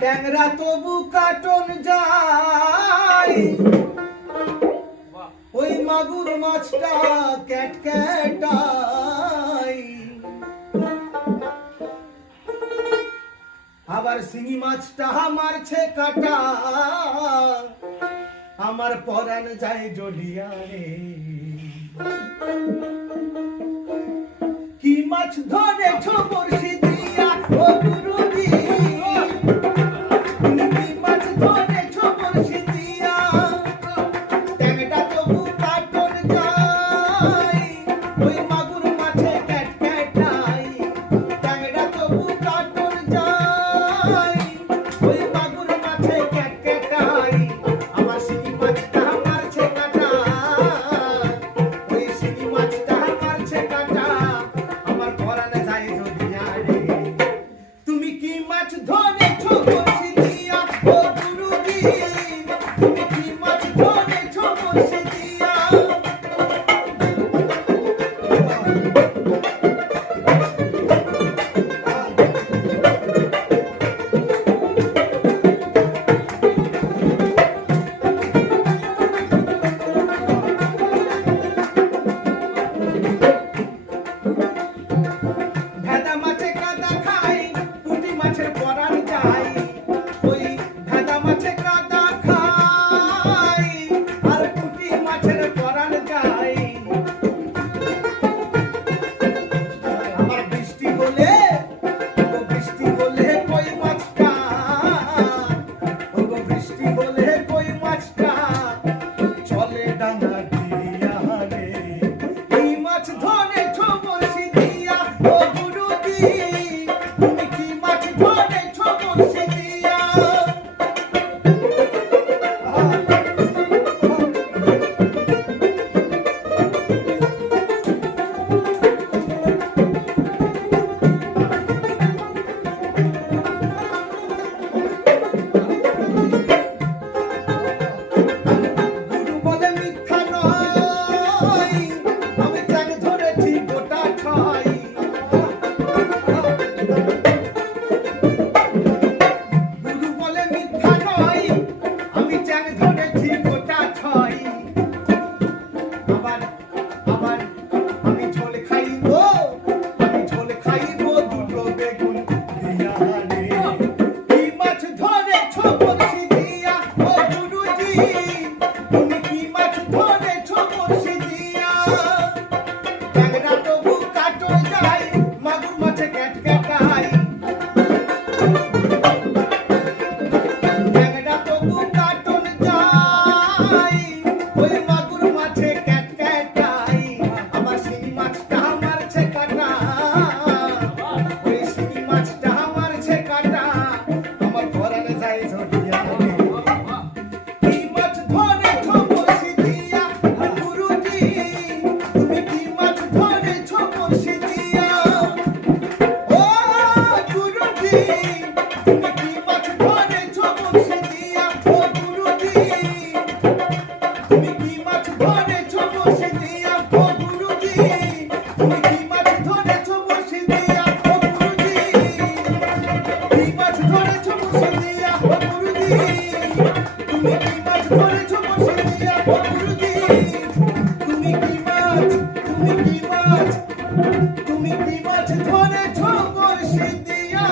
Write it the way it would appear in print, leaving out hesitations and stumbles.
ট্যাংরা তবু কাটন যায়, ওই মাগুর মাছটা ক্যাটক্যাটাই। আবার শিঙি মাছটা মারছে কাটা, আমার পরাণ যায় জ্বলিয়া রে। কি মাছ ধরেছ বড়শি দিয়া ও গুরুজি, কি মাছ ধরেছ বড়শি দিয়া, ট্যাংরা তবু কাটন যায়, ওই মাগুর মাছে ক্যাটক্যাটাই। ট্যাংরা তবু কাটন যায়, ওই মাগুর মাছে ক্যাটক্যাটাই। আমার শিঙি মাছটা মারছে কাটা, ওই শিঙি মাছটা মারছে কাটা, আমার পরাণ যায় জ্বলিয়া রে। তুমি কি মাছ ধরেছ বড়শি দিয়া ও গুরুজি, তুমি কি মাছ ধরেছ বড়শি দিয়া। ভেদা মাছে কাদা খাই, পুঁটি মাছের পরাণ যায়, ওই ভেদা মাছে কাদা খাই, আর পুঁটি মাছের পরাণ যায়। আমার বৃষ্টি হলে, ও বৃষ্টি হলে কই মাছটা, ও বৃষ্টি হলে কই মাছটা চলে ডাঙা দিয়া রে। এই মাছ ধরেছ বড়শি দিয়া ও গুরুজি, তুমি কি মাছ ধরেছ বড়শি দিয়া। গুরু বলে মিথ্যা নয়, আমি ট্যাং ধরেছি গোটা ছয়। গুরু বলে মিথ্যা নয়, আমি ট্যাং ধরেছি গোটা ছয়। আবার আবার আমি ঝোল খাইব, আমি ঝোল খাইব দুটো বেগুন দিয়া রে। কি মাছ ধরেছ বড়শি দিয়া ও গুরুজি, তুমি কি মাছ ধরেছ বড়শি দিয়া। ট্যাংরা তবু কাটন যায়, মাগুর মাছে ক্যাটক্যাটাই। ট্যাংরা তবু কাটন যায়, ওই মাগুর মাছে ক্যাটক্যাটাই। আমার শিঙি মাছটা মারছে কাটা, ওই শিঙি মাছটা মারছে কাটা, আমার পরাণ যায় জ্বলিয়া রে। কি মাছ ধরেছ বড়শি দিয়া গুরুজি, তুমি কি মাছ ধরেছ বড়শি দিয়া। ও গুরুজি, তুমি কি মাছ ধরেছ বড়শি দিয়া ও গুরুজি, তুমি কি মাছ ধরেছ বড়শি দিয়া ও গুরুজি, তুমি কি মাছ ধরেছ বড়শি দিয়া ও গুরুজি, কি মাছ ধরেছ বড়শি দিয়া ও গুরুজি, তুমি কি মাছ ধরেছ বড়শি দিয়া ও গুরুজি, তুমি কি মাছ, তুমি কি মাছ, তুমি কি মাছ ধরেছ বড়শি দিয়া।